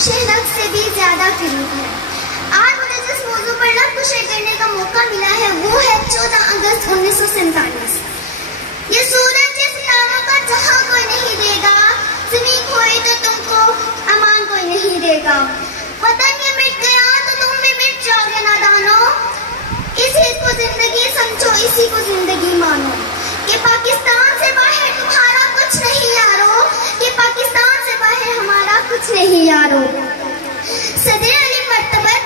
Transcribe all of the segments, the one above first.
शहनाज से भी ज्यादा करीब है। आज मुझे जिस मौजू पर लफ्ज़ शेयर करने का मौका मिला है वो है 14 अगस्त 1947। ये सूरज जिस सितारों का जहां कोई नहीं देगा, ज़मीन खोए तो तुमको अमान कोई नहीं देगा। वतन ये मिट गया तो तुम भी मिट जाओगे नादानो। इसी को जिंदगी समझो, इसी को जिंदगी मानो। कि पाकिस्तान से बाहर तुम्हारा कुछ नहीं यारो, कि पाकिस्तान से बाहर हमारा कुछ नहीं यारो। सदर अली मर्तबत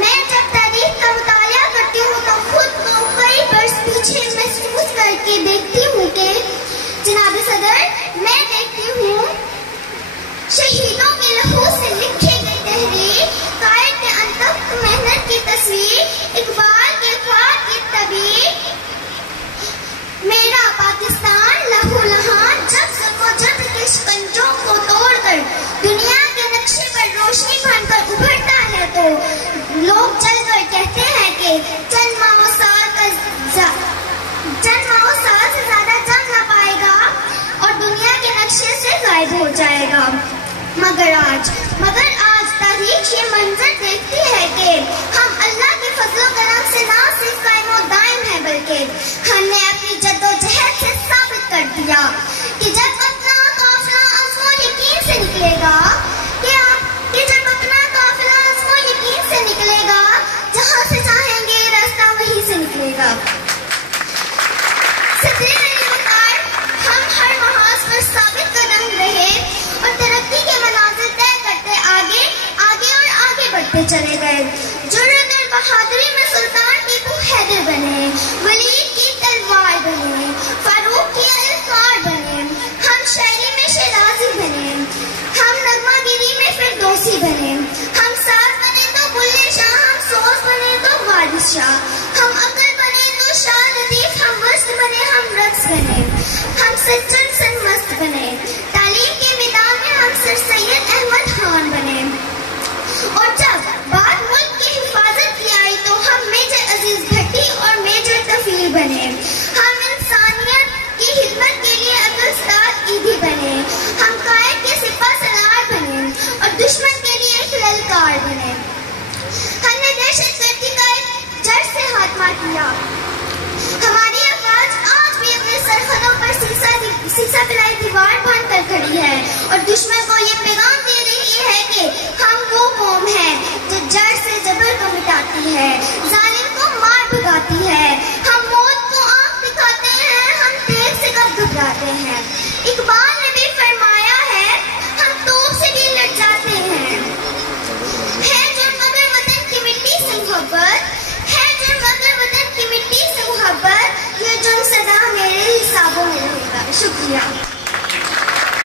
मैं जब तारीख का मुताला करती हूँ तो खुद को कई वर्ष पीछे महसूस करके देखती हूँ कि जनाब सदर, मैं देखती हूँ शहीदों के लहू से लिखी गई तहरीर, कायद के अनथक मेहनत की तस्वीर, इकबाल के ख्वाब की तबीर। मेरा पाकिस्तान लहू लहान जब सबको जब के शिकंजों को तोड़कर दुनिया के नक्शे पर रोशनी भरकर उभरता है तो लोग चलकर कहते हैं कि चंद माहों साल से ज्यादा जम ना पाएगा और दुनिया के नक्शे से गायब हो जाएगा। मगर आज तारीख ये मंजर देखती है कि हम अल्लाह के फजलो करम से ना सिर्फ कायमो दायम है बल्कि हमने अपनी जद्दोजहद से साबित कर दिया कि जब अपना काफिला अज़्मो यकीन से निकलेगा, जहां से चाहेंगे रास्ता वहीं से निकलेगा। हम हर महाज पर साबित कदम रहे और तरक्की के मनाजिल तय करते आगे और आगे बढ़ते चले गए। जुर्रत और बहादुरी में सुल्तान टीपू हैदर बने, वलीद की तलवार बने, फारूक की अलकार बने, हम शायरी में शहनाजी बने, हम नगमागिरी में फिरदौसी बने, हम साथ बने तो बुल्ले शाह, हम सोच बने तो वारिस शाह, हम अकल बने तो शाह लतीफ, हम वस्त बने हम रक्स बने, हम सज्जन सनमस्त बने, तालीम के मैदान में हम सर सैयद अहमद खान बने। और जब बात मुल्क की हिफाजत की आई तो हम मेजर अजीज भट्टी और मेजर तफील बने, हम इंसानियत की खिदमत के लिए अब्दुल सत्तार ईदी बने, हम कायद के सिपा सलार बने और दुश्मन के लिए ललकार बने। हमने दहशतगर्दी का जड़ से खात्मा किया। हमारी आवाज आज भी अपने सरहदों पर सीसा पिलाई दीवार बांध कर खड़ी है और दुश्मन को ये पैगाम दे रही है कि हम वो कौम है जो जड़ से जबर को मिटाती है, जालिम को मार भगाती है। हम मौत को आंख दिखाते हैं, हम तेज से कब घबराते हैं। इकबाल ने भी फरमाया है, हम तोप से भी लड़ जाते हैं। है जो मगर वतन की मिट्टी से मोहब्बत, है जो मगर वतन की मिट्टी से मोहब्बत, ये जुर्म सदा मेरे हिसाबों में रहेगा। शुक्रिया।